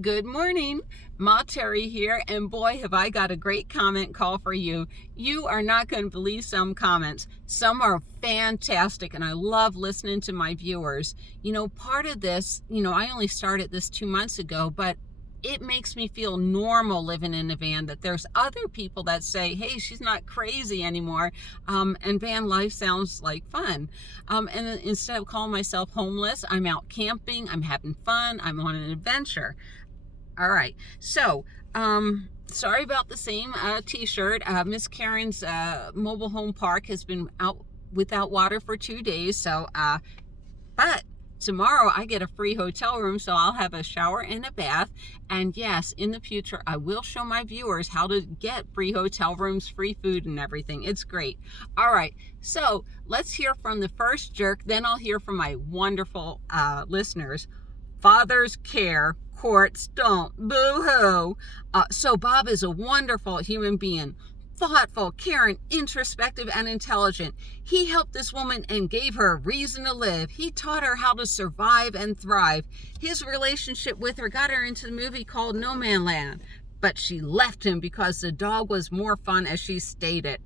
Good morning, Ma Terry here, and boy, have I got a great comment call for you. You are not going to believe some comments. Some are fantastic, and I love listening to my viewers. Part of this, I only started this 2 months ago, but it makes me feel normal living in a van, that there's other people that say, hey, she's not crazy anymore, and van life sounds like fun. And instead of calling myself homeless, I'm out camping, I'm having fun, I'm on an adventure. All right, so sorry about the same t-shirt. Miss Karen's mobile home park has been out without water for 2 days, so but tomorrow I get a free hotel room, so I'll have a shower and a bath. And yes, in the future, I will show my viewers how to get free hotel rooms, free food and everything. It's great. All right, so let's hear from the first jerk, then I'll hear from my wonderful listeners. Fathers care, courts don't. Boo-hoo. So Bob is a wonderful human being. Thoughtful, caring, introspective, and intelligent. He helped this woman and gave her a reason to live. He taught her how to survive and thrive. His relationship with her got her into the movie called No Man Land, but she left him because the dog was more fun, as she stated.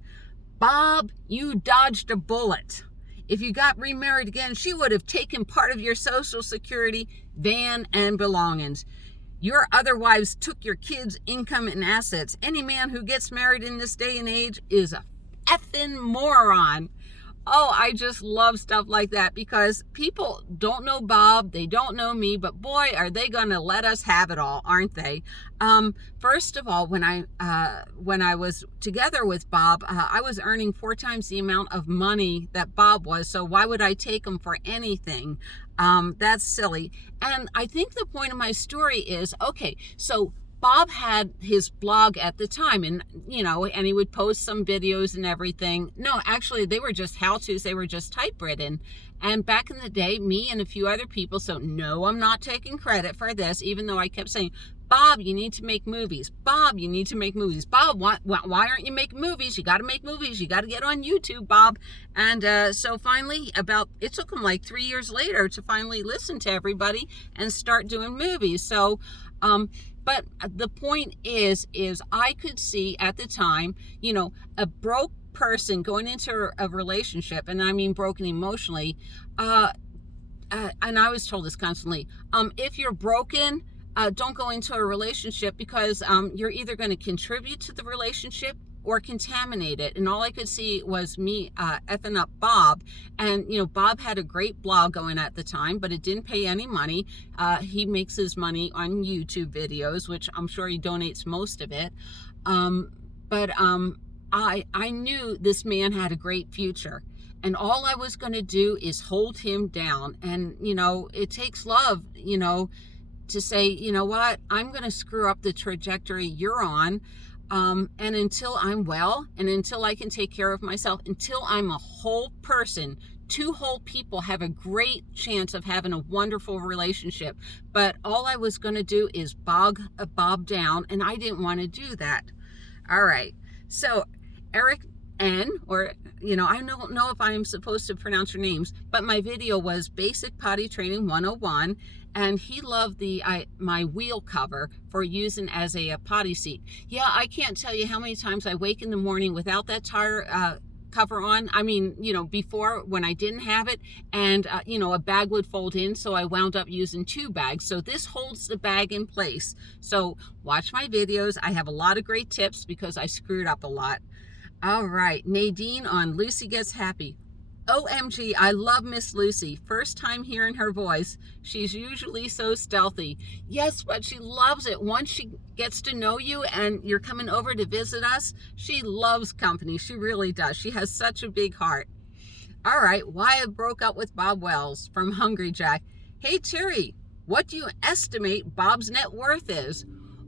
Bob, you dodged a bullet. If you got remarried again, she would have taken part of your Social Security, van, and belongings. Your other wives took your kids' income and assets. Any man who gets married in this day and age is a effing moron. Oh, I just love stuff like that, because people don't know Bob, they don't know me, but boy, are they going to let us have it all, aren't they? First of all, when I was together with Bob, I was earning 4 times the amount of money that Bob was, so why would I take him for anything? That's silly. And I think the point of my story is, okay, so Bob had his blog at the time, and he would post some videos and everything. No, actually, they were just how-tos. They were just typewritten. And back in the day, me and a few other people, so no, I'm not taking credit for this, even though I kept saying, Bob, you need to make movies. Bob, you need to make movies. Bob, why aren't you making movies? You got to make movies. You got to get on YouTube, Bob. And so finally, it took them like 3 years later to finally listen to everybody and start doing movies. So, but the point is I could see at the time, a broke person going into a relationship, and I mean broken emotionally, and I was told this constantly, if you're broken, don't go into a relationship, because you're either going to contribute to the relationship or contaminate it. And all I could see was me effing up Bob. And Bob had a great blog going at the time, but it didn't pay any money. He makes his money on YouTube videos, which I'm sure he donates most of it. But I knew this man had a great future, and all I was going to do is hold him down. And it takes love to say, you know what, I'm going to screw up the trajectory you're on. And until I'm well, and until I can take care of myself, until I'm a whole person, 2 whole people have a great chance of having a wonderful relationship. But all I was going to do is bog Bob down, and I didn't want to do that. All right. So Eric N, or, I don't know if I'm supposed to pronounce your names, but my video was Basic Potty Training 101. And he loved my wheel cover for using as a potty seat. Yeah, I can't tell you how many times I wake in the morning without that tire cover on. I mean, before, when I didn't have it, and a bag would fold in, so I wound up using 2 bags. So this holds the bag in place. So watch my videos. I have a lot of great tips because I screwed up a lot. All right, Nadine on Lucy Gets Happy. OMG, I love Miss Lucy. First time hearing her voice. She's usually so stealthy. Yes, but she loves it. Once she gets to know you and you're coming over to visit us, she loves company. She really does. She has such a big heart. All right, why I broke up with Bob Wells from Hungry Jack. Hey, Terry, what do you estimate Bob's net worth is?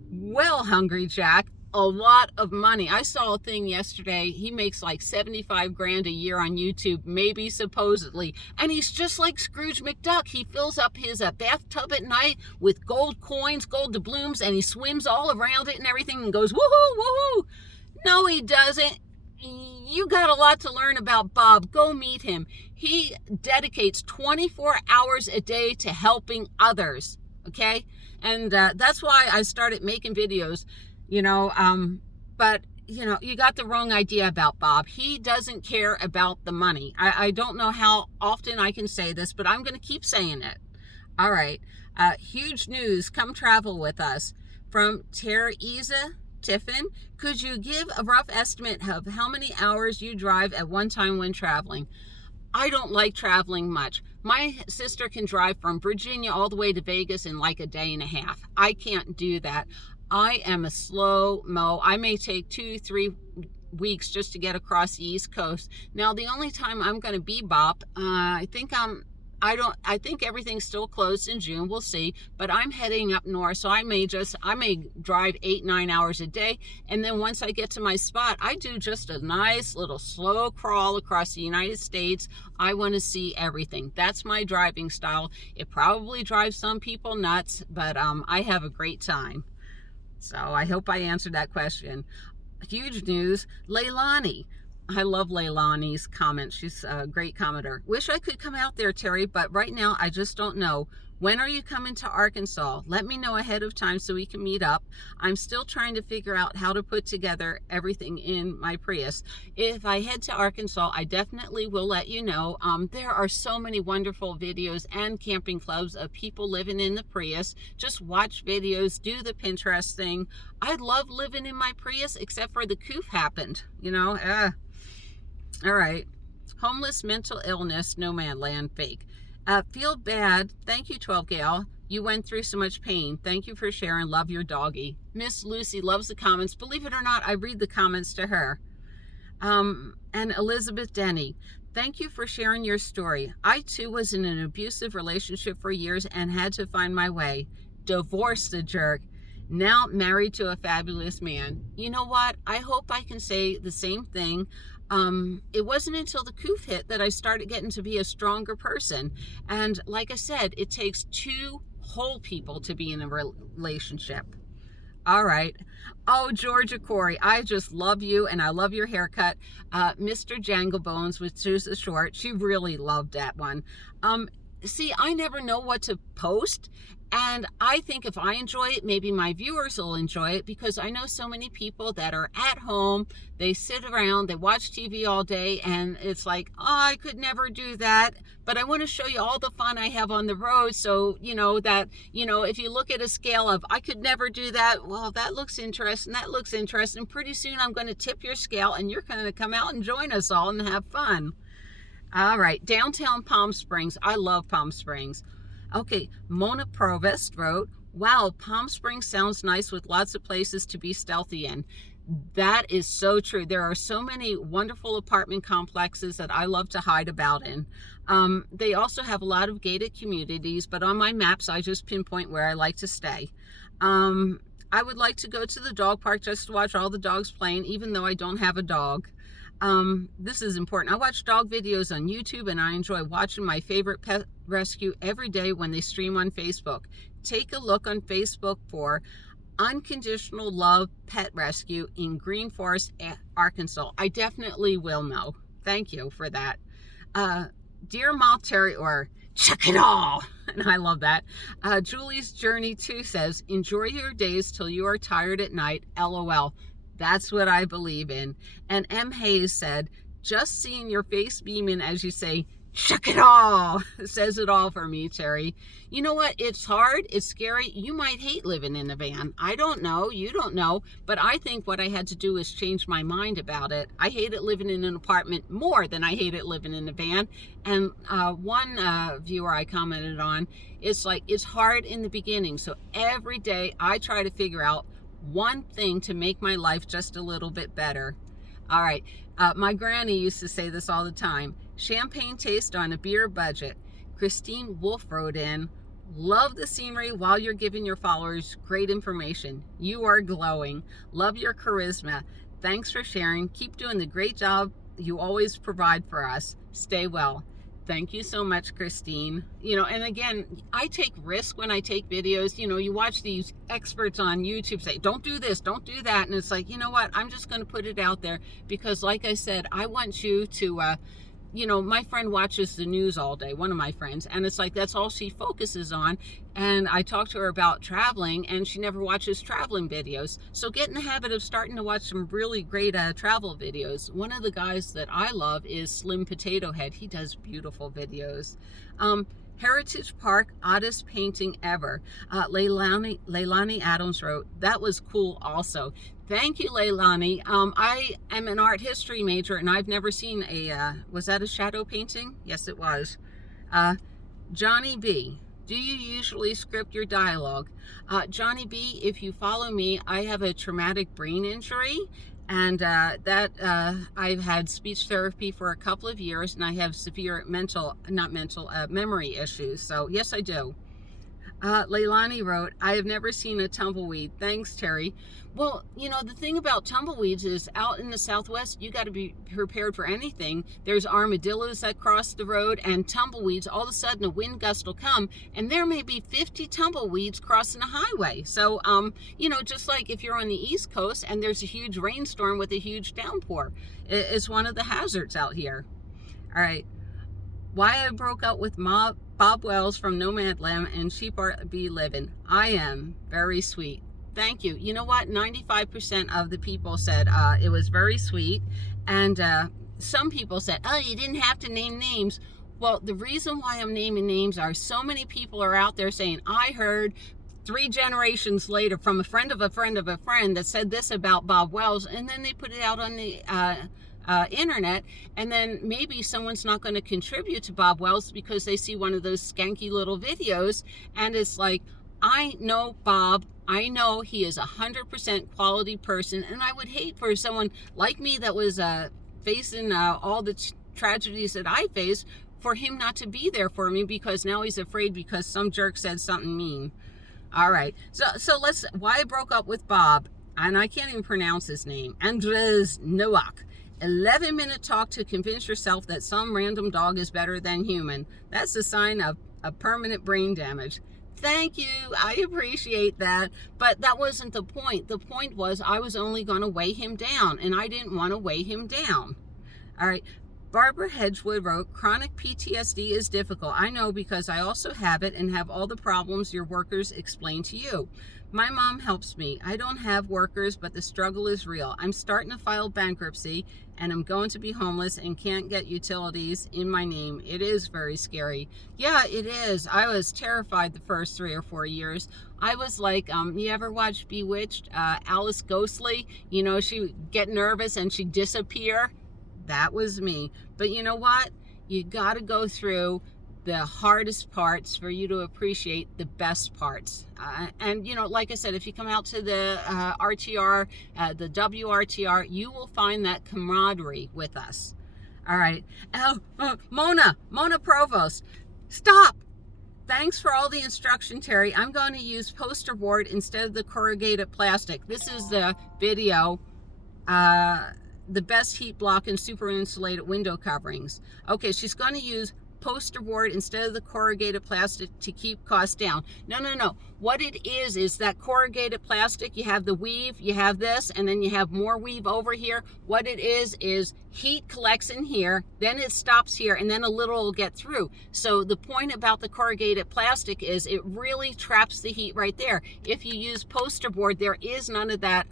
Well, Hungry Jack, a lot of money. I saw a thing yesterday. He makes like 75 grand a year on YouTube, maybe, supposedly. And he's just like Scrooge McDuck. He fills up his bathtub at night with gold coins, gold doubloons, and he swims all around it and everything and goes, woohoo, woohoo. No, he doesn't. You got a lot to learn about Bob. Go meet him. He dedicates 24 hours a day to helping others. Okay? And that's why I started making videos, you know, but you know, you got the wrong idea about Bob. He doesn't care about the money. I don't know how often I can say this, but I'm going to keep saying it. All right. Huge news. Come travel with us. From Teresa Tiffin. Could you give a rough estimate of how many hours you drive at one time when traveling? I don't like traveling much. My sister can drive from Virginia all the way to Vegas in like a day and a half. I can't do that. I am a slow mo. I may take 2-3 weeks just to get across the East Coast. Now, the only time I'm going to be bop, I think everything's still closed in June. We'll see. But I'm heading up north, so I may drive 8-9 hours a day. And then once I get to my spot, I do just a nice little slow crawl across the United States. I want to see everything. That's my driving style. It probably drives some people nuts, but I have a great time. So I hope I answered that question. Huge news, Leilani. I love Leilani's comments. She's a great commenter. Wish I could come out there, Terry, but right now I just don't know. When are you coming to Arkansas? Let me know ahead of time so we can meet up. I'm still trying to figure out how to put together everything in my Prius. If I head to Arkansas, I definitely will let you know. There are so many wonderful videos and camping clubs of people living in the Prius. Just watch videos, do the Pinterest thing. I love living in my Prius, except for the coof happened, you know. All right. Homeless, mental illness, no man land, fake. Feel bad. Thank you, 12 Gal. You went through so much pain. Thank you for sharing. Love your doggy. Miss Lucy loves the comments. Believe it or not, I read the comments to her. And Elizabeth Denny. Thank you for sharing your story. I too was in an abusive relationship for years and had to find my way. Divorced the jerk. Now married to a fabulous man. You know what? I hope I can say the same thing. It wasn't until the coof hit that I started getting to be a stronger person. And like I said, it takes 2 whole people to be in a relationship. All right. Oh, Georgia Corey, I just love you and I love your haircut. Mr. Jangle Bones with Susan Short, she really loved that one. See, I never know what to post. And I think if I enjoy it, maybe my viewers will enjoy it, because I know so many people that are at home, they sit around, they watch TV all day, and it's like, oh, I could never do that. But I want to show you all the fun I have on the road. So, you know, if you look at a scale of, I could never do that, well, that looks interesting, that looks interesting. Pretty soon I'm going to tip your scale and you're going to come out and join us all and have fun. All right, downtown Palm Springs. I love Palm Springs. Okay, Mona Provost wrote, wow, Palm Springs sounds nice with lots of places to be stealthy in. That is so true. There are so many wonderful apartment complexes that I love to hide about in. They also have a lot of gated communities, but on my maps, I just pinpoint where I like to stay. I would like to go to the dog park just to watch all the dogs playing, even though I don't have a dog. This is important. I watch dog videos on YouTube and I enjoy watching my favorite pet rescue every day when they stream on Facebook. Take a look on Facebook for Unconditional Love Pet Rescue in Green Forest, Arkansas. I definitely will know. Thank you for that. Dear Mall Terry, or check it all. And I love that. Julie's Journey 2 says, enjoy your days till you are tired at night. LOL. That's what I believe in. And M. Hayes said, just seeing your face beaming as you say, check it all, says it all for me, Terry. You know what? It's hard. It's scary. You might hate living in a van. I don't know. You don't know. But I think what I had to do is change my mind about it. I hated living in an apartment more than I hated living in a van. And one viewer I commented on, it's like, it's hard in the beginning. So every day I try to figure out one thing to make my life just a little bit better. All right. My granny used to say this all the time. Champagne taste on a beer budget. Christine Wolf wrote in, love the scenery while you're giving your followers great information. You are glowing. Love your charisma. Thanks for sharing. Keep doing the great job you always provide for us. Stay well. Thank you so much, Christine. You know, and again, I take risk when I take videos. You know, you watch these experts on YouTube say, don't do this, don't do that. And it's like, you know what? I'm just going to put it out there because, like I said, I want you to you know, my friend watches the news all day, one of my friends, and it's like that's all she focuses on. And I talked to her about traveling, and she never watches traveling videos. So get in the habit of starting to watch some really great travel videos. One of the guys that I love is Slim Potato Head. He does beautiful videos. Heritage Park, oddest painting ever. Leilani Adams wrote, that was cool also. Thank you, Leilani. I am an art history major, and I've never seen was that a shadow painting? Yes, it was. Johnny B, do you usually script your dialogue? Johnny B, if you follow me, I have a traumatic brain injury, and I've had speech therapy for a couple of years, and I have severe memory issues. So yes, I do. Leilani wrote, I have never seen a tumbleweed. Thanks, Terry. Well, you know, the thing about tumbleweeds is out in the Southwest, you got to be prepared for anything. There's armadillos that cross the road, and tumbleweeds. All of a sudden, a wind gust will come, and there may be 50 tumbleweeds crossing a highway. So, you know, just like if you're on the East Coast and there's a huge rainstorm with a huge downpour, it's one of the hazards out here. All right. Why I broke up with Bob Wells from Nomadland and Sheep Art Be Living. I am very sweet. Thank you. You know what? 95% of the people said it was very sweet. And some people said, oh, you didn't have to name names. Well, the reason why I'm naming names are so many people are out there saying, I heard 3 generations later from a friend of a friend of a friend that said this about Bob Wells. And then they put it out on the internet, and then maybe someone's not going to contribute to Bob Wells because they see one of those skanky little videos, and it's like, I know Bob, I know he is 100% quality person, and I would hate for someone like me that was facing all the tragedies that I faced, for him not to be there for me because now he's afraid because some jerk said something mean. All right, so let's, why I broke up with Bob, and I can't even pronounce his name, Andres Nowak. 11-minute talk to convince yourself that some random dog is better than human. That's a sign of permanent brain damage. Thank you. I appreciate that. But that wasn't the point. The point was I was only going to weigh him down, and I didn't want to weigh him down. All right. Barbara Hedgewood wrote, chronic PTSD is difficult. I know because I also have it and have all the problems your workers explain to you. My mom helps me. I don't have workers, but the struggle is real. I'm starting to file bankruptcy, and I'm going to be homeless and can't get utilities in my name. It is very scary. Yeah, it is. I was terrified the first 3 or 4 years. I was like, you ever watch Bewitched? Alice Ghostly? You know, she would get nervous and she'd disappear. That was me. But you know what? You got to go through the hardest parts for you to appreciate the best parts. And, you know, like I said, if you come out to the RTR, the WRTR, you will find that camaraderie with us. All right. Mona Provost, stop. Thanks for all the instruction, Terry. I'm going to use poster board instead of the corrugated plastic. This is the video. The best heat block and super insulated window coverings. Okay, she's going to use poster board instead of the corrugated plastic to keep costs down. No. What it is that corrugated plastic, you have the weave, you have this, and then you have more weave over here. What it is heat collects in here, then it stops here, and then a little will get through. So the point about the corrugated plastic is it really traps the heat right there. If you use poster board, there is none of that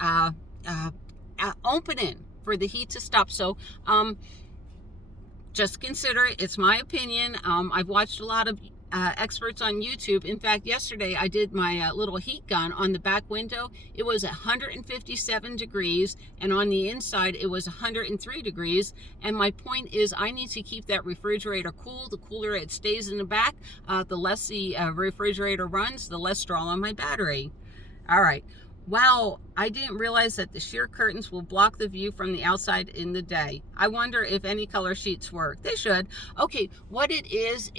opening for the heat to stop. So just consider it. It's my opinion. I've watched a lot of experts on YouTube. In fact, yesterday I did my little heat gun on the back window. It was 157 degrees, and on the inside it was 103 degrees. And my point is I need to keep that refrigerator cool. The cooler it stays in the back, the less the refrigerator runs, the less draw on my battery. All right. Wow, I didn't realize that the sheer curtains will block the view from the outside in the day. I wonder if any color sheets work. They should. Okay, what it is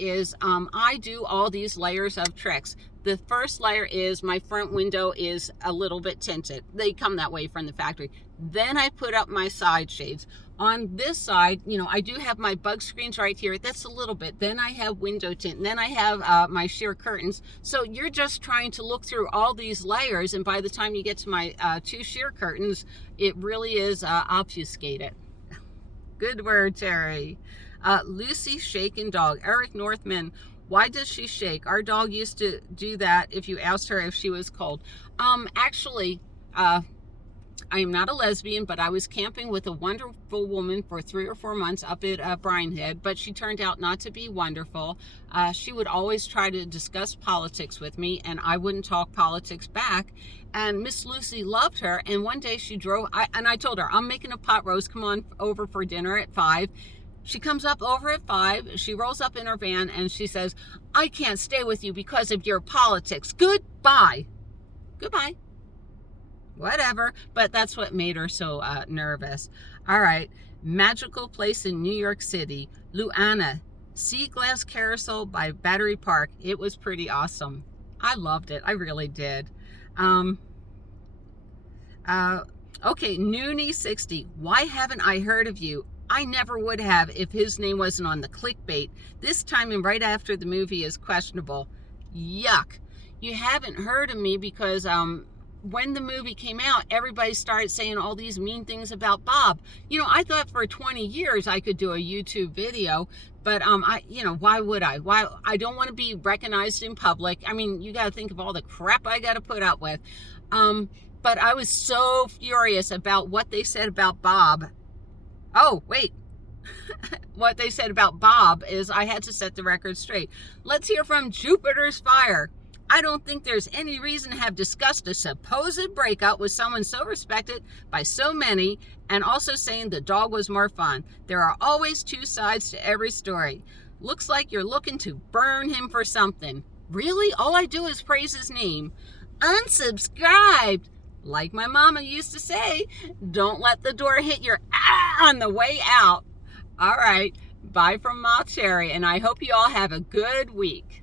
I do all these layers of tricks. The first layer is my front window is a little bit tinted. They come that way from the factory. Then I put up my side shades. On this side, you know, I do have my bug screens right here. That's a little bit. Then I have window tint. And then I have my sheer curtains. So you're just trying to look through all these layers. And by the time you get to my 2 sheer curtains, it really is obfuscated. Good word, Terry. Lucy shaken dog. Eric Northman, why does she shake? Our dog used to do that if you asked her if she was cold. Actually, I am not a lesbian, but I was camping with a wonderful woman for 3 or 4 months up at Brine Head, but she turned out not to be wonderful. She would always try to discuss politics with me, and I wouldn't talk politics back. And Miss Lucy loved her, and one day she drove, and I told her, I'm making a pot roast, come on over for dinner at 5. She comes up over at 5, she rolls up in her van, and she says, I can't stay with you because of your politics. Goodbye. Goodbye. Whatever, but that's what made her so nervous. All right, magical place in New York City, Luana, Sea Glass Carousel by Battery Park. It was pretty awesome. I loved it. I really did. Okay, Noonie60. Why haven't I heard of you? I never would have if his name wasn't on the clickbait. This timing right after the movie is questionable. Yuck. You haven't heard of me because when the movie came out, everybody started saying all these mean things about Bob. You know, I thought for 20 years I could do a YouTube video, but why would I? Why? I don't want to be recognized in public. I mean, you got to think of all the crap I got to put up with. But I was so furious about what they said about Bob. Oh, wait. What they said about Bob is I had to set the record straight. Let's hear from Jupiter's Fire. I don't think there's any reason to have discussed a supposed breakup with someone so respected by so many, and also saying the dog was more fun. There are always two sides to every story. Looks like you're looking to burn him for something. Really? All I do is praise his name. Unsubscribed. Like my mama used to say, don't let the door hit your on the way out. All right. Bye from Ma Cherry, and I hope you all have a good week.